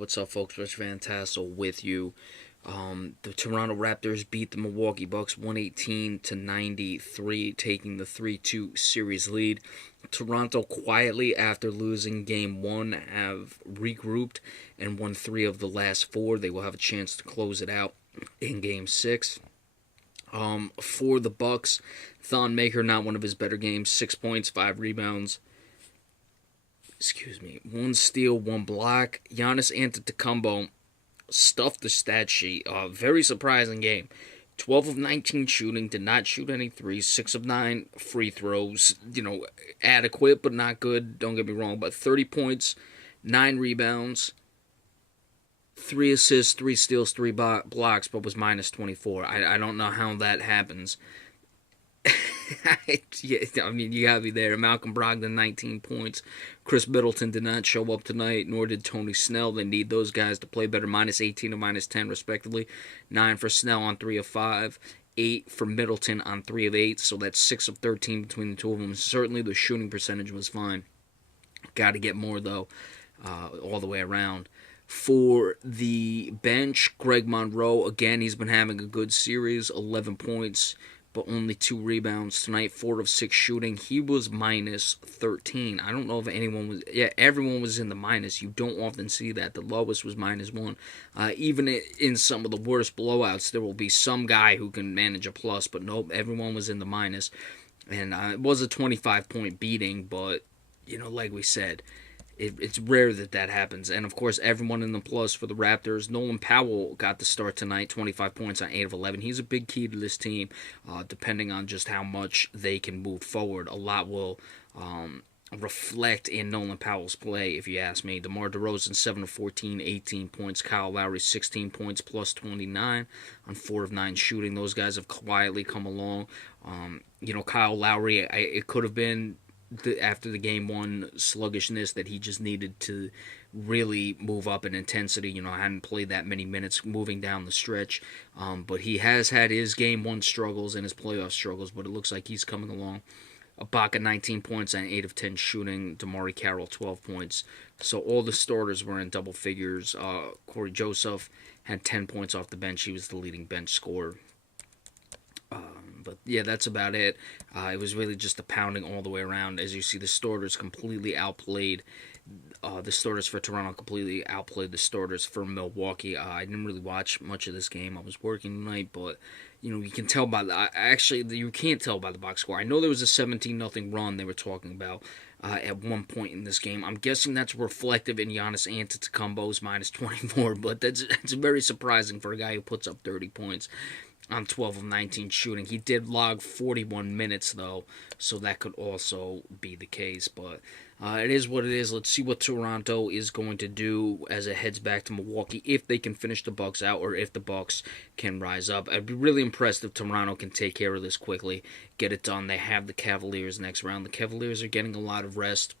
what's up, folks? Rich Van Tassel with you. The Toronto Raptors beat the Milwaukee Bucks 118-93, taking the 3-2 series lead. Toronto quietly, after losing Game 1, have regrouped and won 3 of the last 4. They will have a chance to close it out in Game 6. For the Bucks, Thon Maker, not one of his better games. 6 points, 5 rebounds. 1 steal, 1 block. Giannis Antetokounmpo stuffed the stat sheet. Very surprising game. 12 of 19 shooting, did not shoot any threes. 6 of 9 free throws. Adequate, but not good. Don't get me wrong. But 30 points, 9 rebounds, 3 assists, 3 steals, 3 blocks, but was minus 24. I don't know how that happens. I mean, you gotta be there. Malcolm Brogdon, 19 points. Chris Middleton did not show up tonight, nor did Tony Snell. They need those guys to play better. Minus 18 and minus 10, respectively. 9 for Snell on 3 of 5. 8 for Middleton on 3 of 8. So that's 6 of 13 between the two of them. Certainly the shooting percentage was fine. Got to get more, though, all the way around. For the bench, Greg Monroe, again, he's been having a good series. 11 points, but only 2 rebounds tonight. 4 of 6 shooting. He was minus 13. I don't know if anyone was... Yeah, everyone was in the minus. You don't often see that. The lowest was minus 1. Even in some of the worst blowouts, there will be some guy who can manage a plus, but nope, everyone was in the minus. And it was a 25-point beating, but, like we said, it's rare that happens. And, of course, everyone in the plus for the Raptors. Nolan Powell got the start tonight, 25 points on 8 of 11. He's a big key to this team, depending on just how much they can move forward. A lot will reflect in Nolan Powell's play, if you ask me. DeMar DeRozan, 7 of 14, 18 points. Kyle Lowry, 16 points, plus 29 on 4 of 9 shooting. Those guys have quietly come along. Kyle Lowry, it could have been... after the Game 1 sluggishness that he just needed to really move up in intensity. Hadn't played that many minutes moving down the stretch. But he has had his Game 1 struggles and his playoff struggles, but it looks like he's coming along. Ibaka, 19 points on 8 of 10 shooting. DeMar Carroll, 12 points. So all the starters were in double figures. Corey Joseph had 10 points off the bench. He was the leading bench scorer. But, yeah, that's about it. It was really just a pounding all the way around. As you see, the starters completely outplayed. The starters for Toronto completely outplayed the starters for Milwaukee. I didn't really watch much of this game. I was working tonight, but, you can tell by the... Actually, you can't tell by the box score. I know there was a 17-0 run they were talking about at one point in this game. I'm guessing that's reflective in Giannis Antetokounmpo's minus 24, but that's very surprising for a guy who puts up 30 points. On 12 of 19 shooting. He did log 41 minutes, though, so that could also be the case. But it is what it is. Let's see what Toronto is going to do as it heads back to Milwaukee, if they can finish the Bucks out or if the Bucks can rise up. I'd be really impressed if Toronto can take care of this quickly, get it done. They have the Cavaliers next round. The Cavaliers are getting a lot of rest.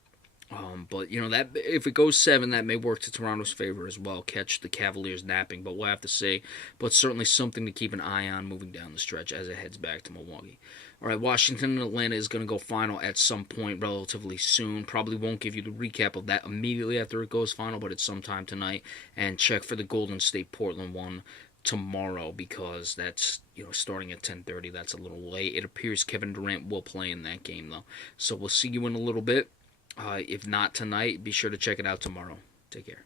But, that if it goes 7, that may work to Toronto's favor as well. Catch the Cavaliers napping, but we'll have to see. But certainly something to keep an eye on moving down the stretch as it heads back to Milwaukee. All right, Washington and Atlanta is going to go final at some point relatively soon. Probably won't give you the recap of that immediately after it goes final, but it's sometime tonight. And check for the Golden State-Portland one tomorrow, because that's, starting at 10:30. That's a little late. It appears Kevin Durant will play in that game, though. So we'll see you in a little bit. If not tonight, be sure to check it out tomorrow. Take care.